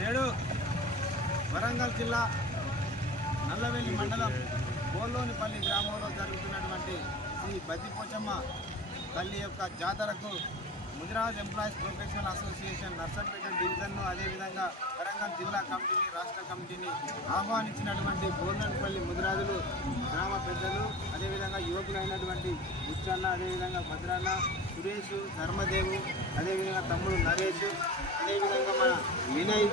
నేడు వరంగల్ జిల్లా నల్లవెల్లి మండలం బోల్లోనిపల్లి గ్రామంలో జరుగుతున్నటువంటి ఈ బద్దిపోచమ్మ తల్లి యొక్క జాతరకు Mudiraj employees professional association Narsampet డివిజన్ను అదేవిధంగా వరంగల్ జిల్లా కమిటీని రాష్ట్ర కమిటీని ఆహ్వానించినటువంటి బోర్నపల్లి ముదిరాజులు గ్రామ పెద్దలు అదేవిధంగా యువకులైనటువంటి ఉచ్చన్న అదేవిధంగా భద్రాన్న సురేష్ ధర్మదేవు అదేవిధంగా తమ్ముడు నరేష్ అదేవిధంగా మన వినయ్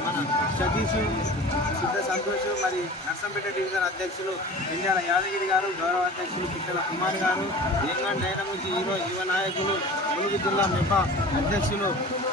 మన సతీష్ సిద్ధ సంతోష్ మరి నర్సంపేట డివిజన్ అధ్యక్షులు ఇండియాల యాదగిరి గారు గౌరవ అధ్యక్షులు పిట్టల కుమార్ గారు యంగన్ డైనమిక్ హీరో యువ నాయకులు ములుగు జిల్లా మెప అధ్యక్షులు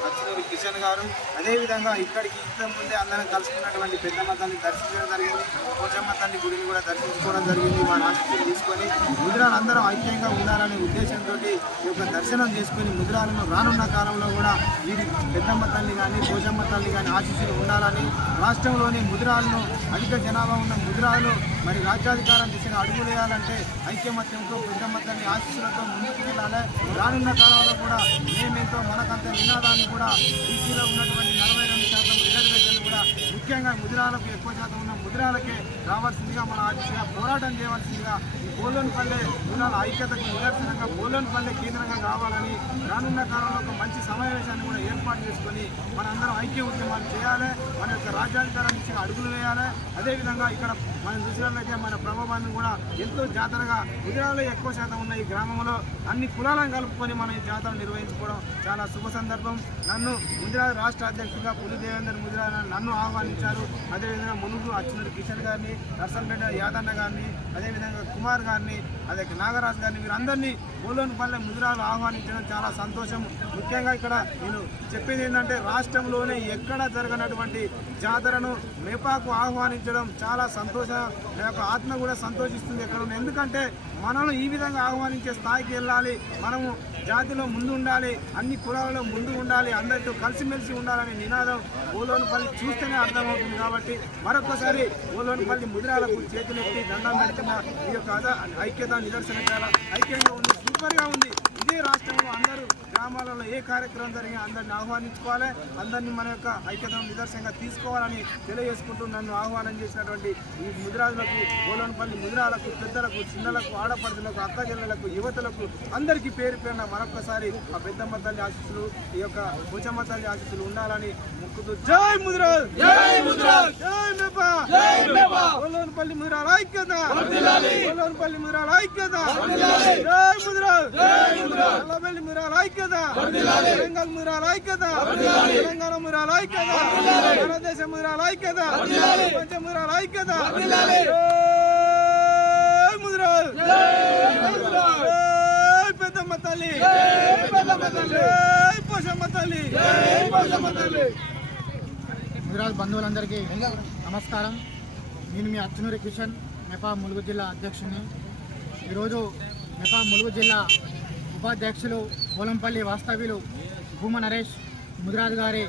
అచ్చునూరి కిషన్ గారు. అదేవిధంగా ఇక్కడికి ఇంత ముందే అందరం కలుసుకున్నటువంటి పెద్దమ్మ తల్లి దర్శించడం జరిగింది. పోచమ్మ తల్లి గుడిని కూడా దర్శించుకోవడం జరిగింది. వారి ఆశీస్సులు తీసుకొని ముద్రాలు అందరం ఐక్యంగా ఉండాలనే ఉద్దేశంతో ఈ యొక్క దర్శనం చేసుకుని ముద్రాలను రానున్న కాలంలో కూడా వీరి పెద్దమ్మ తల్లి కానీ పోచమ్మ తల్లి కానీ ఆశీస్సులు ఉండాలని రాష్ట్రంలోని ముద్రాలను అధిక జనాభా ఉన్న ముద్రాలు మరి రాజ్యాధికారం దిశగా అడుగులు వేయాలంటే ఐక్యమత్యంతో పెద్దమ్మ తల్లి ఆశీస్సులతో ముందుకు వెళ్ళాలి. రానున్న కాలంలో కూడా మేమేంతో మనకంత నినాదాన్ని కూడా ముఖ్యంగా ముదిరాలకు ఎక్కువ శాతం ఉన్న ముదిరాలకే రావాల్సిందిగా మన ఆశీస్సుగా పోరాటం చేయవలసిందిగా ఈ బోలోన్పల్లె ముదిరాల ఐక్యతకు నిదర్శనంగా బోలోన్పల్లె కేంద్రంగా కావాలని రానున్న కాలంలో ఒక మంచి సమావేశాన్ని కూడా ఏర్పాటు చేసుకొని మనందరం ఐక్య ఉద్యమాలు చేయాలి. మన యొక్క రాజ్యాధికారం అడుగులు వేయాలి. అదేవిధంగా ఇక్కడ మనం చూసినట్లయితే మన ప్రభావాన్ని కూడా ఎంతో జాతరగా ముదిరాలు ఎక్కువ శాతం ఉన్న ఈ గ్రామంలో అన్ని కులాలను కలుపుకొని మనం ఈ జాతర నిర్వహించుకోవడం చాలా శుభ సందర్భం. నన్ను ముదిరాల రాష్ట్ర అధ్యక్షుడిగా పులి దేవేందర్ ముదిరాజు నన్ను వచ్చారు అదేవిధంగా మునుగు అచ్చునూరి కిషన్ గారిని నర్సంపేట యాదన్న గారిని అదేవిధంగా కుమార్ గారిని అదే నాగరాజు గారిని వీరందరినీ బోలోనిపల్లె ముదిరాలు ఆహ్వానించడం చాలా సంతోషం. ముఖ్యంగా ఇక్కడ నేను చెప్పేది ఏంటంటే రాష్ట్రంలోనే ఎక్కడ జరగనటువంటి జాతరను మేపాకు ఆహ్వానించడం చాలా సంతోషం నా యొక్క ఆత్మ కూడా సంతోషిస్తుంది ఎక్కడ ఎందుకంటే మనల్ని ఈ విధంగా ఆహ్వానించే స్థాయికి వెళ్ళాలి. మనము జాతిలో ముందు ఉండాలి అన్ని కులాలలో ముందు ఉండాలి అందరితో కలిసిమెలిసి ఉండాలనే నినాదం ఓలోనిపల్లి చూస్తేనే అర్థమవుతుంది కాబట్టి మరొకసారి ఓలోనిపల్లి ముదిరాలకు చేతులెత్తి దండం పెడుతున్న ఈ యొక్క ఐక్యత నిదర్శన చాలా ఐక్యంగా ఉంది సూపర్గా ఉంది. రాష్ట్రంలో అందరూ గ్రామాలలో ఏ కార్యక్రమం జరిగినా అందరిని ఆహ్వానించుకోవాలి. అందరినీ మన యొక్క ఐక్యతను నిదర్శనంగా తీసుకోవాలని తెలియజేసుకుంటూ నన్ను ఆహ్వానం చేసినటువంటి ఈ ముదిరాజులకు ఓలోనపల్లి ముదిరాలకు పెద్దలకు చిన్నలకు ఆడపడుచులకు అక్క చెల్లెలకు యువతలకు అందరికీ పేరు పేరున మరొకసారి ఆ పెద్దమ్మ తల్లి ఆశీస్సులు ఈ యొక్క భుజమ్మ తల్లి ఆశీస్సులు ఉండాలని ముక్కుతూ జై ముదిరాజ్! జై ముదిరాజ్! జై ఓలోనపల్లి ముదిరాల ఐక్యత. ఓలోనపల్లి ముదిరాల ఐక్యత. జై ముదిరాజ్ నల్లబెల్లి ముదిరాల. ఐక్యత. తెలంగాణ ముదిరాల ఐక్యత. తెలంగాణ ముదిరాల ఐక్యత. భారతదేశం ముదిరాల ఐక్యత. ప్రపంచ ముదిరాల ఐక్యత. జై ముదిరాజ్ జై పెద్దమ్మ తల్లి. జై పోషమ్మ తల్లి. జై పోషమ్మ తల్లి. గుజరాత్ బంధువులందరికీ నమస్కారం. నేను మీ అచ్చనూరి కిషన్ మెపా ములుగు జిల్లా అధ్యక్షుని. ఈరోజు మెపా ములుగు జిల్లా ఉపాధ్యక్షులు పోలంపల్లి వాస్తవ్యులు భూమ నరేష్ ముదిరాజు గారి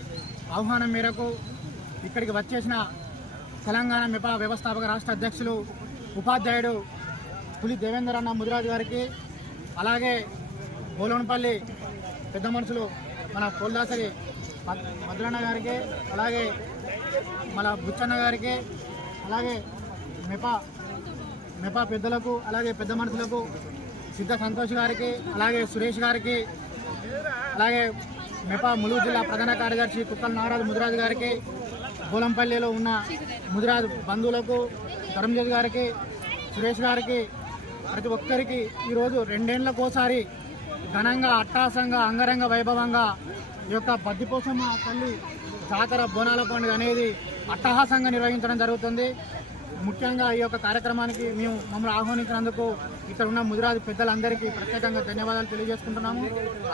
ఆహ్వానం మేరకు ఇక్కడికి వచ్చేసిన తెలంగాణ మెపా వ్యవస్థాపక రాష్ట్ర అధ్యక్షులు ఉపాధ్యాయుడు పులి దేవేందర్ అన్న ముదిరాజు గారికి అలాగే బోలోనపల్లి పెద్ద మనుషులు మన కోల్దాసరి మద్రన్న గారికి అలాగే మన బుచ్చన్న గారికి అలాగే మెపా మెపా పెద్దలకు అలాగే పెద్ద మనుషులకు సిద్ధ సంతోష్ గారికి అలాగే సురేష్ గారికి అలాగే మెపా ములుగు జిల్లా ప్రధాన కార్యదర్శి కుక్కల నాగరాజు ముదిరాజు గారికి గోలంపల్లిలో ఉన్న ముదిరాజు బంధువులకు ధరంజోతి గారికి సురేష్ గారికి ప్రతి ఒక్కరికి ఈరోజు రెండేళ్ళకోసారి ఘనంగా అట్టాసంగా అంగరంగ వైభవంగా ఈ యొక్క బద్దిపోసమ్మ తల్లి జాతర బోనాల పండుగ అనేది అట్టహాసంగా నిర్వహించడం జరుగుతుంది. ముఖ్యంగా ఈ యొక్క కార్యక్రమానికి మేము మమ్మల్ని ఆహ్వానించినందుకు ఇక్కడ ఉన్న ముదిరాజు పెద్దలందరికీ ప్రత్యేకంగా ధన్యవాదాలు తెలియజేసుకుంటున్నాము.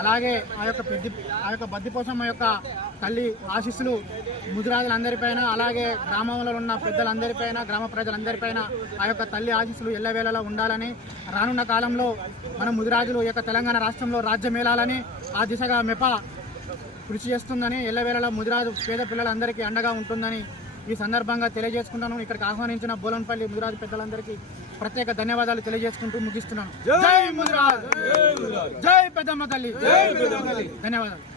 అలాగే ఆ యొక్క పెద్ద ఆ యొక్క బద్దిపోసమ్మ యొక్క తల్లి ఆశీస్సులు ముదిరాజులందరిపైన అలాగే గ్రామంలో ఉన్న పెద్దలందరిపైన గ్రామ ప్రజలందరిపైన ఆ యొక్క తల్లి ఆశీస్సులు ఎల్లవేళలా ఉండాలని రానున్న కాలంలో మన ముదిరాజులు ఈ యొక్క తెలంగాణ రాష్ట్రంలో రాజ్యమేళాలని ఆ దిశగా మెప కృషి చేస్తుందని ఎల్లవేళలా ముదిరాజు పేద పిల్లలందరికీ అండగా ఉంటుందని ఈ సందర్భంగా తెలియజేసుకుంటాను. ఇక్కడికి ఆహ్వానించిన బోలన్పల్లి ముదిరాజు పెద్దలందరికీ ప్రత్యేక ధన్యవాదాలు తెలియజేసుకుంటూ ముగిస్తున్నాను. జై ముదిరాజ్. జై పెద్దమ్మ తల్లి. ధన్యవాదాలు.